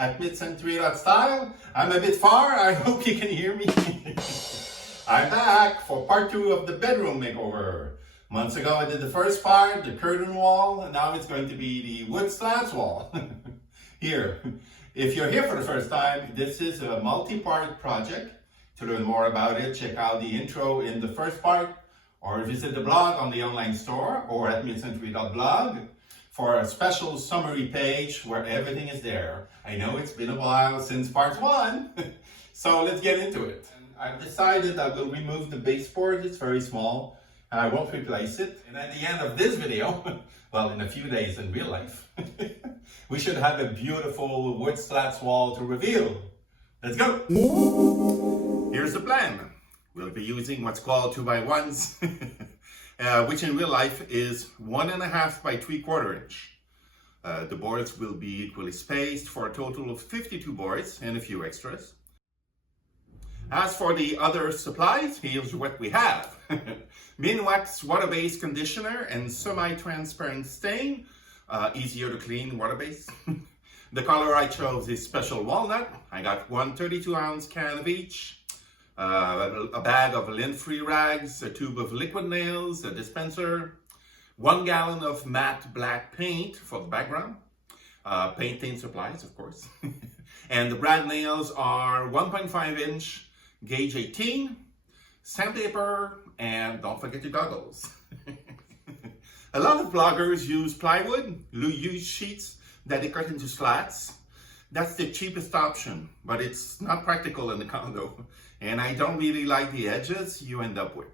at mid-century style. I'm a bit far, I hope you can hear me. I'm back for part 2 of the bedroom makeover. Months ago I did the first part, the curtain wall, and now it's going to be the wood slats wall. Here, if you're here for the first time, this is a multi-part project. To learn more about it, check out the intro in the first part, or visit the blog on the online store or at midcentury.blog for a special summary page where everything is there. I know it's been a while since part 1, so let's get into it. I've decided I will remove the baseboard. It's very small and I won't replace it. And at the end of this video, well, in a few days in real life, we should have a beautiful wood slats wall to reveal. Let's go! Here's the plan. We'll be using what's called 2x1s, which in real life is 1.5 by 3/4 inch. The boards will be equally spaced for a total of 52 boards and a few extras. As for the other supplies, here's what we have. Minwax water-based conditioner and semi-transparent stain, easier to clean water-based. The color I chose is Special Walnut. I got one 32-ounce can of each, a bag of lint-free rags, a tube of liquid nails, a dispenser, 1 gallon of matte black paint for the background, painting supplies, of course. And the brand nails are 1.5 inch, gauge 18, sandpaper, and don't forget your goggles. A lot of bloggers use plywood, used sheets that they cut into slats. That's the cheapest option, but it's not practical in the condo. And I don't really like the edges you end up with.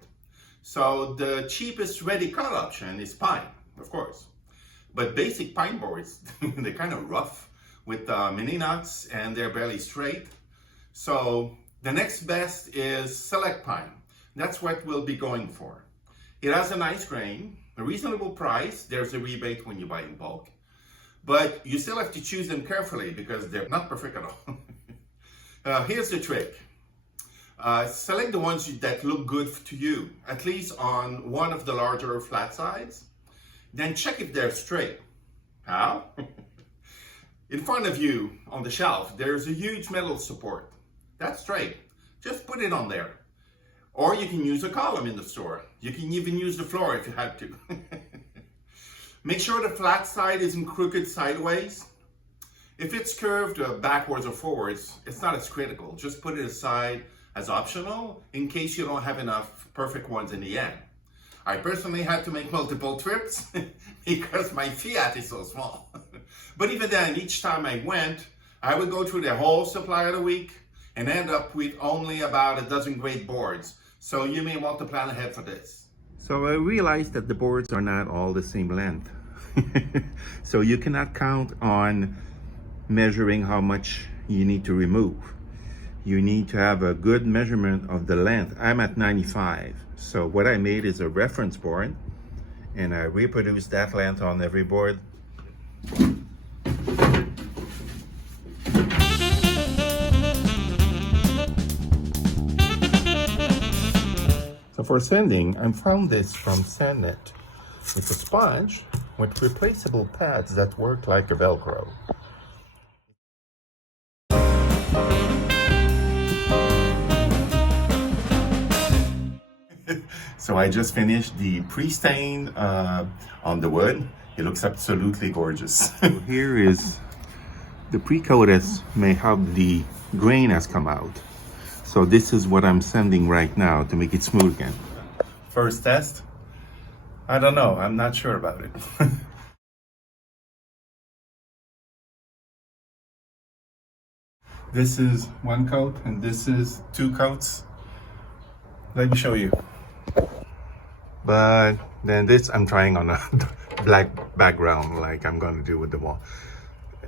So the cheapest ready cut option is pine, of course. But basic pine boards, they're kind of rough with mini nuts and they're barely straight. So the next best is select pine. That's what we'll be going for. It has a nice grain, a reasonable price. There's a rebate when you buy in bulk. But you still have to choose them carefully because they're not perfect at all. Here's the trick. Select the ones that look good to you, at least on one of the larger flat sides. Then check if they're straight. How? In front of you on the shelf, there's a huge metal support. That's straight. Just put it on there. Or you can use a column in the store. You can even use the floor if you had to. Make sure the flat side isn't crooked sideways. If it's curved backwards or forwards, it's not as critical. Just put it aside as optional in case you don't have enough perfect ones in the end. I personally had to make multiple trips because my Fiat is so small. But even then, each time I went, I would go through the whole supply of the week and end up with only about a dozen great boards. So you may want to plan ahead for this. So I realized that the boards are not all the same length. So you cannot count on measuring how much you need to remove. You need to have a good measurement of the length. I'm at 95. So what I made is a reference board and I reproduced that length on every board. So for sanding, I found this from Sandnet. It's a sponge with replaceable pads that work like a Velcro. So I just finished the pre-stain on the wood. It looks absolutely gorgeous. So here is the pre-coat as may how the grain has come out. So this is what I'm sanding right now to make it smooth again. First test? I don't know, I'm not sure about it. This is one coat and this is 2 coats. Let me show you. But then this I'm trying on a black background like I'm gonna do with the wall.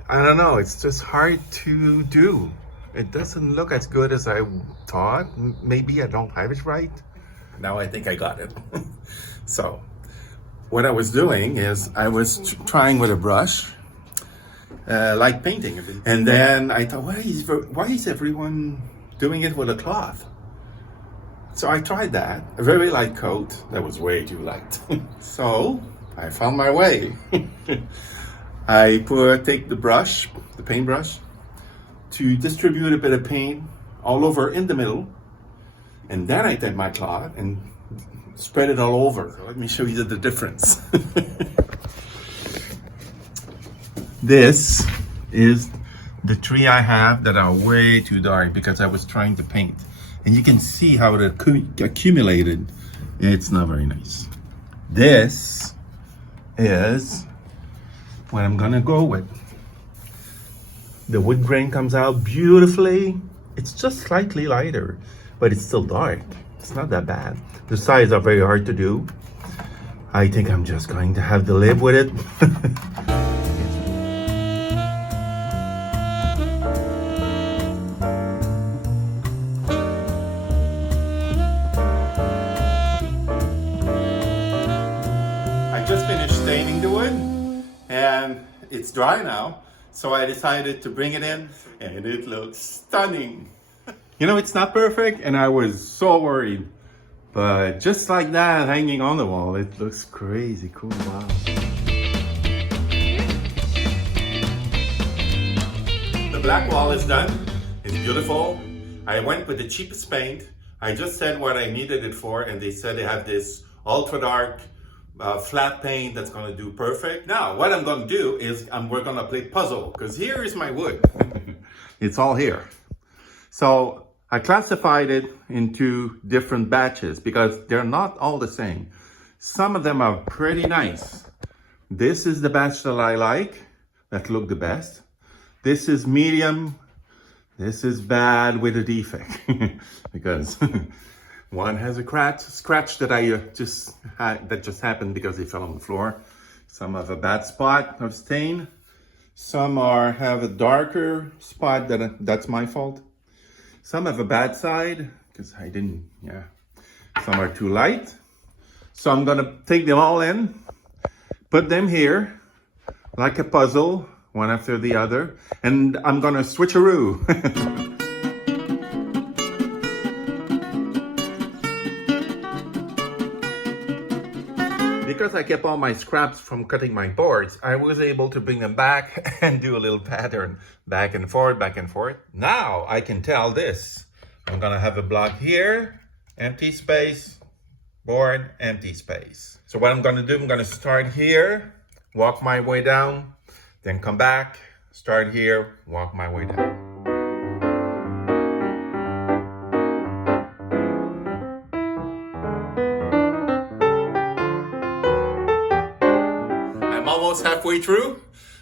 I don't know, it's just hard to do. It doesn't look as good as I thought. Maybe I don't have it right. Now I think I got it. So what I was doing is I was trying with a brush, like painting. And then I thought, why is everyone doing it with a cloth? So I tried that, a very light coat that was way too light. So I found my way. I take the brush, the paintbrush, to distribute a bit of paint all over in the middle. And then I take my cloth and spread it all over. So let me show you the difference. This is the three I have that are way too dark because I was trying to paint. And you can see how it accumulated. It's not very nice. This is what I'm gonna go with. The wood grain comes out beautifully. It's just slightly lighter, but it's still dark. It's not that bad. The sides are very hard to do. I think I'm just going to have to live with it. I just finished staining the wood and it's dry now. So I decided to bring it in and it looks stunning. You know, it's not perfect and I was so worried. But just like that, hanging on the wall, it looks crazy cool. Wow. The black wall is done. It's beautiful. I went with the cheapest paint. I just said what I needed it for, and they said they have this ultra dark flat paint that's gonna do perfect. Now, what I'm gonna do is we're gonna play puzzle, because here is my wood. It's all here. So I classified it into different batches because they're not all the same. Some of them are pretty nice. This is the batch that I like, that look the best. This is medium. This is bad with a defect because one has a scratch that that just happened because it fell on the floor. Some have a bad spot of stain. Some have a darker spot that's my fault. Some have a bad side because I didn't, Some are too light. So I'm gonna take them all in, put them here like a puzzle, one after the other, and I'm gonna switcheroo. Because I kept all my scraps from cutting my boards, I was able to bring them back and do a little pattern back and forth, back and forth. Now I can tell this. I'm gonna have a block here, empty space, board, empty space. So what I'm gonna do, I'm gonna start here, walk my way down, then come back, start here, walk my way down. Almost halfway through.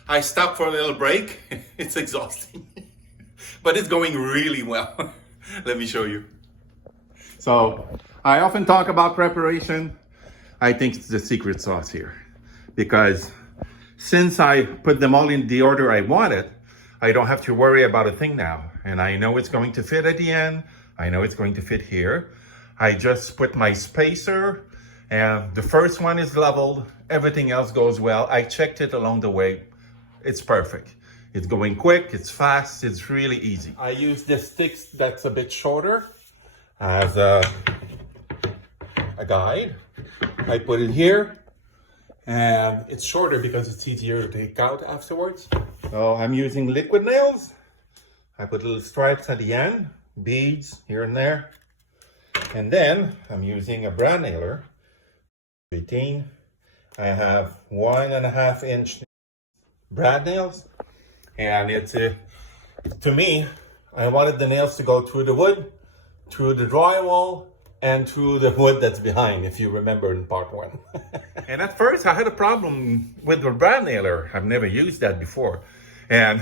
I stopped for a little break. It's exhausting, but it's going really well. Let me show you. So I often talk about preparation. I think it's the secret sauce here because since I put them all in the order I wanted, I don't have to worry about a thing now. And I know it's going to fit at the end. I know it's going to fit here. I just put my spacer and the first one is leveled. Everything else goes well. I checked it along the way. It's perfect. It's going quick, it's fast, it's really easy. I use this stick that's a bit shorter as a guide. I put it here and it's shorter because it's easier to take out afterwards. So I'm using liquid nails. I put little stripes at the end, beads here and there. And then I'm using a brad nailer, 18. I have 1.5 inch brad nails, and it's to me, I wanted the nails to go through the wood, through the drywall, and through the wood that's behind, if you remember in part 1. And at first I had a problem with the brad nailer. I've never used that before, and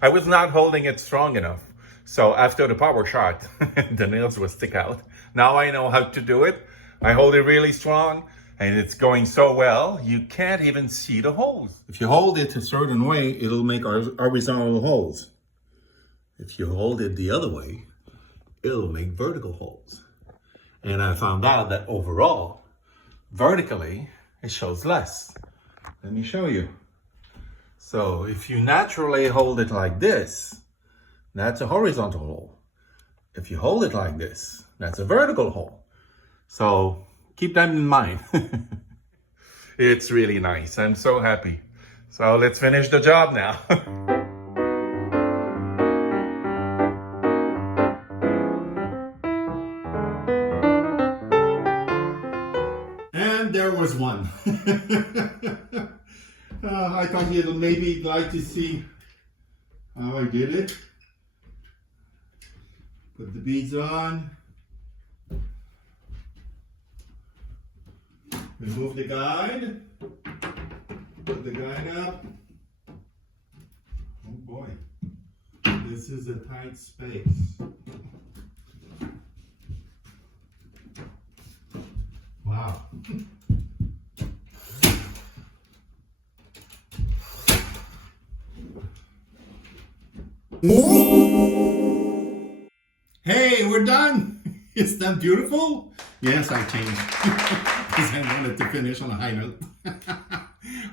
I was not holding it strong enough. So after the power shot, the nails will stick out. Now I know how to do it. I hold it really strong. And it's going so well, you can't even see the holes. If you hold it a certain way, it'll make horizontal holes. If you hold it the other way, it'll make vertical holes. And I found out that overall, vertically, it shows less. Let me show you. So if you naturally hold it like this, that's a horizontal hole. If you hold it like this, that's a vertical hole. So keep that in mind. It's really nice. I'm so happy. So let's finish the job now. there was one. I thought you'd maybe like to see how I did it. Put the beads on. Remove the guide. Put the guide up. Oh boy, this is a tight space. Wow. Hey, we're done. Isn't that beautiful? Yes, I changed because I wanted to finish on a high note.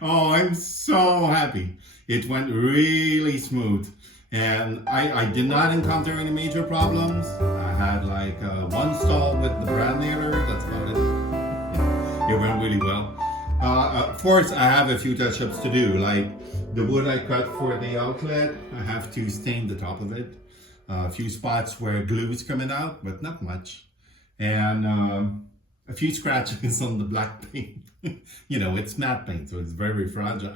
Oh, I'm so happy. It went really smooth. And I did not encounter any major problems. I had like one stall with the brand nailer. That's about it. Yeah, it went really well. Of course, I have a few touch-ups to do. Like the wood I cut for the outlet, I have to stain the top of it. A few spots where glue is coming out, but not much. And a few scratches on the black paint. You know, it's matte paint, so it's very fragile.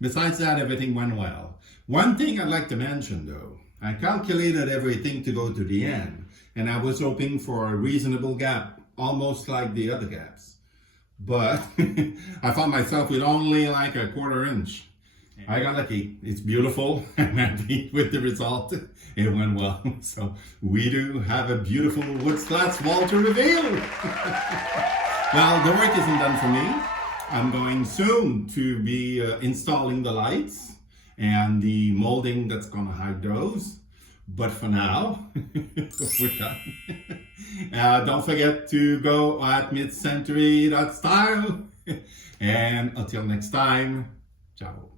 Besides that, everything went well. One thing I'd like to mention though, I calculated everything to go to the end, and I was hoping for a reasonable gap, almost like the other gaps. But I found myself with only like a 1/4 inch. I got lucky. It's beautiful. I'm happy with the result. It went well. So we do have a beautiful wood slats wall to reveal. Well, the work isn't done for me. I'm going soon to be installing the lights and the molding that's gonna hide those. But for now, we're done. Don't forget to go at midcentury.style. And until next time, ciao.